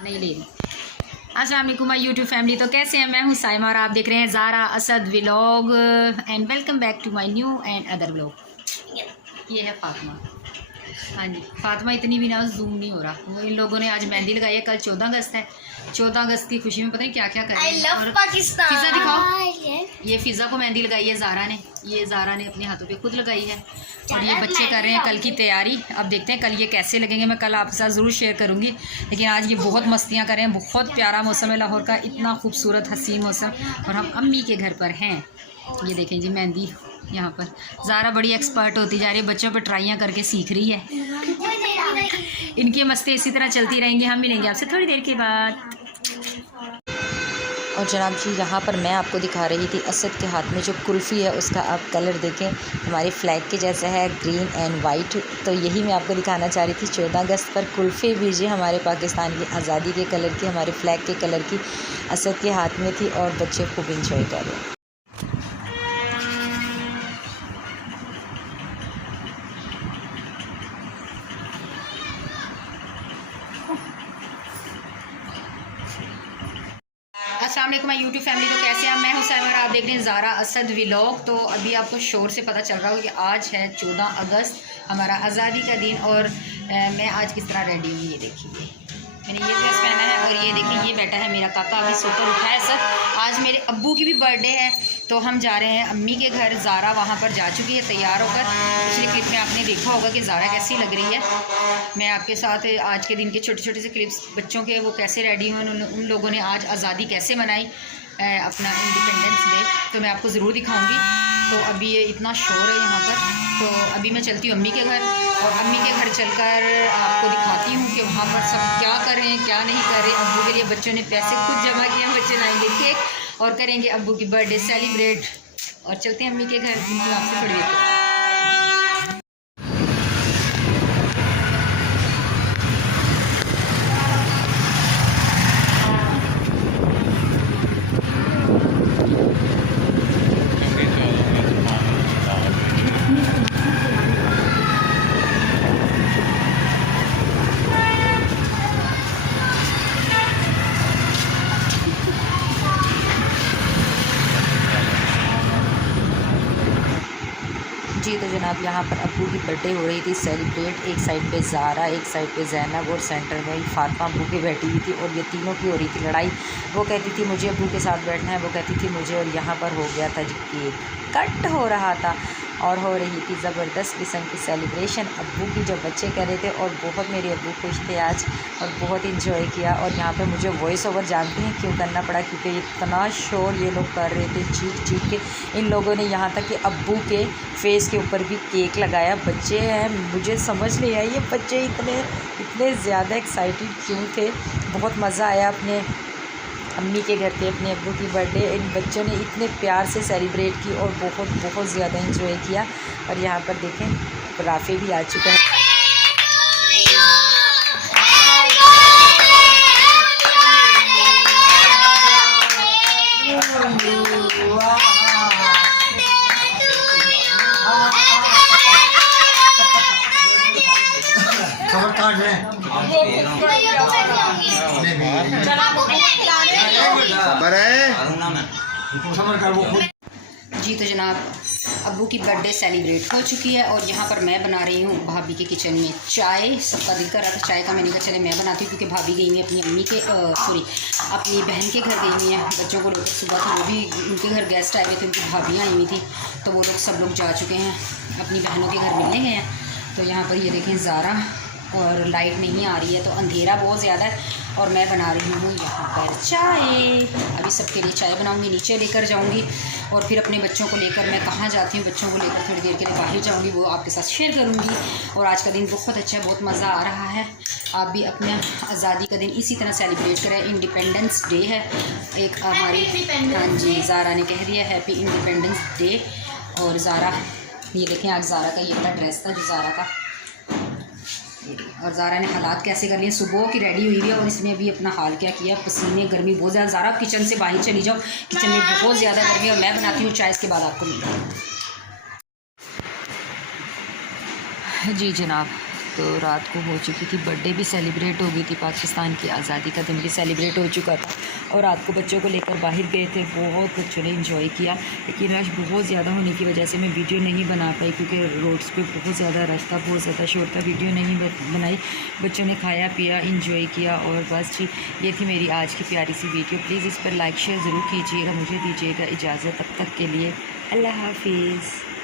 नहीं ले रही। अस्सलाम वालेकुम माय यूट्यूब फैमिली। तो कैसे हैं? मैं हूं साइमा और आप देख रहे हैं Zara Asad vlog and welcome back to my new and other vlog. ये है फातिमा। हाँ जी, फातिमा इतनी भी ना जूम नहीं हो रहा। वो इन लोगों ने आज मेहंदी लगाई है। कल 14 अगस्त है। 14 अगस्त की खुशी में पता नहीं क्या क्या कर रहे हैं। और फिज़ा दिखाओ। ये फिज़ा को मेहंदी लगाई है ज़ारा ने। ये ज़ारा ने अपने हाथों पे खुद लगाई है। और ये बच्चे कर रहे हैं कल की तैयारी। अब देखते हैं कल ये कैसे लगेंगे। मैं कल आपके साथ ज़रूर शेयर करूँगी। लेकिन आज ये बहुत मस्तियाँ कर रहे हैं। बहुत प्यारा मौसम है लाहौर का, इतना खूबसूरत हसीन मौसम। और हम अम्मी के घर पर हैं। ये देखें जी मेहंदी यहाँ पर। ज़ारा बड़ी एक्सपर्ट होती जा रही है, बच्चों पर ट्राइयाँ करके सीख रही है। इनकी मस्ती इसी तरह चलती रहेंगी। हम मिलेंगे आपसे थोड़ी देर के बाद। और जनाब जी यहाँ पर मैं आपको दिखा रही थी असद के हाथ में जो कुल्फ़ी है उसका आप कलर देखें, हमारे फ्लैग के जैसा है, ग्रीन एंड वाइट। तो यही मैं आपको दिखाना चाह रही थी। 14 अगस्त पर कुल्फ़ी भी जी हमारे पाकिस्तान की आज़ादी के कलर की, हमारे फ्लैग के कलर की असद के हाथ में थी और बच्चे खूब इंजॉय कर रहे हैं। अस्सलाम वालेकुम माय यूट्यूब फैमिली। तो कैसे हैं? मैं हुसैन और आप देख रहे हैं ज़ारा असद व्लॉग। तो अभी आपको शोर से पता चल रहा होगा कि आज है 14 अगस्त, हमारा आज़ादी का दिन। और मैं आज किस तरह रेडी हूँ, ये देखिए। मैंने ये ड्रेस पहना है और ये देखिए ये बैठा है मेरा काका, अभी सोकर उठा है सर। आज मेरे अब्बू की भी बर्थडे है, तो हम जा रहे हैं अम्मी के घर। ज़ारा वहाँ पर जा चुकी है तैयार होकर। पिछले क्लिप में आपने देखा होगा कि ज़ारा कैसी लग रही है। मैं आपके साथ आज के दिन के छोटे छोटे से क्लिप्स बच्चों के, वो कैसे रेडी हुए, उन लोगों ने आज आज़ादी कैसे मनाई, अपना इंडिपेंडेंस डे, तो मैं आपको ज़रूर दिखाऊंगी। तो अभी ये इतना शोर है यहाँ पर, तो अभी मैं चलती हूँ अम्मी के घर। और अम्मी के घर चलकर आपको दिखाती हूँ कि वहाँ पर सब क्या कर रहे हैं, क्या नहीं कर रहे। अब्बू के लिए बच्चों ने पैसे खुद जमा किए हैं। बच्चे लाएंगे केक और करेंगे अब्बू की बर्थडे सेलिब्रेट। और चलते हैं अम्मी के घर। बिल्कुल आपसे थोड़ी देर। जी तो जनाब यहाँ पर अब्बू की बर्थडे हो रही थी सेलिब्रेट। एक साइड पे ज़ारा, एक साइड पे ज़ैनब और सेंटर में फातिमा अब्बू की बैठी हुई थी। और ये तीनों की हो रही थी लड़ाई। वो कहती थी मुझे अब्बू के साथ बैठना है, वो कहती थी मुझे। और यहाँ पर हो गया था जी केक कट हो रहा था और हो रही थी ज़बरदस्त किस्म की सेलिब्रेशन अब्बू की, जो बच्चे कर रहे थे। और बहुत मेरे अब्बू खुश थे आज और बहुत इंजॉय किया। और यहाँ पे मुझे वॉइस ओवर जानते हैं क्यों करना पड़ा, क्योंकि इतना शोर ये लोग कर रहे थे चीख चीख के। इन लोगों ने यहाँ तक कि अब्बू के फेस के ऊपर भी केक लगाया। बच्चे हैं, मुझे समझ नहीं आई ये बच्चे इतने ज़्यादा एक्साइटेड क्यों थे। बहुत मज़ा आया अपने अम्मी के घर पे अपने अब्बू की बर्थडे। इन बच्चों ने इतने प्यार से सेलिब्रेट की और बहुत बहुत ज़्यादा एंजॉय किया। और यहाँ पर देखें राफ़े भी आ चुका है। खबर काट रहे हैं। जी तो जनाब अब्बू की बर्थडे सेलिब्रेट हो चुकी है। और यहाँ पर मैं बना रही हूँ भाभी के किचन में चाय। सबका दिल कर रहा था चाय का, मैंने कहा चले मैं बनाती हूँ, क्योंकि भाभी गई हुई है अपनी अम्मी के अपनी बहन के घर गई हुई हैं। बच्चों को लोग सुबह था, वो भी उनके घर गेस्ट आए हुए थे, उनकी भाभियाँ आई हुई थी, तो वो लोग सब लोग जा चुके हैं अपनी बहनों के घर मिलने गए हैं। तो यहाँ पर ये देखें ज़ारा, और लाइट नहीं आ रही है तो अंधेरा बहुत ज़्यादा है। और मैं बना रही हूँ यहाँ पर चाय। अभी सबके लिए चाय बनाऊँगी, नीचे लेकर जाऊँगी और फिर अपने बच्चों को लेकर मैं कहाँ जाती हूँ, बच्चों को लेकर थोड़ी देर के लिए बाहर जाऊँगी, वो आपके साथ शेयर करूँगी। और आज का दिन बहुत अच्छा है, बहुत मज़ा आ रहा है। आप भी अपने आज़ादी का दिन इसी तरह सेलिब्रेट करें। इंडिपेंडेंस डे है एक हमारी। हाँ जी, ज़ारा ने कह दिया हैप्पी इंडिपेंडेंस डे। और ज़ारा ये देखें, आज ज़ारा का ये वाला ड्रेस था जो ज़ारा का, और ज़ारा ने हालात कैसे कर लिए। सुबह की रेडी हुई है और इसने भी अपना हाल क्या किया, पसीने, गर्मी बहुत ज़्यादा। ज़ारा किचन से बाहर चली जाओ, किचन में बहुत ज़्यादा गर्मी है। और मैं बनाती हूँ चाय, इसके बाद आपको मिलती हूँ। जी जनाब, तो रात को हो चुकी थी, बर्थडे भी सेलिब्रेट हो गई थी, पाकिस्तान की आज़ादी का दिन भी सेलिब्रेट हो चुका था। और रात को बच्चों को लेकर बाहर गए थे, बहुत बच्चों ने इंजॉय किया। लेकिन रश बहुत ज़्यादा होने की वजह से मैं वीडियो नहीं बना पाई, क्योंकि रोड्स पे बहुत ज़्यादा रश था, बहुत ज़्यादा शोर था, वीडियो नहीं बनाई। बच्चों ने खाया पिया, इंजॉय किया। और बस जी, ये थी मेरी आज की प्यारी सी वीडियो। प्लीज़ इस पर लाइक शेयर ज़रूर कीजिएगा। मुझे दीजिएगा इजाज़त, तब तक के लिए अल्लाह हाफिज़।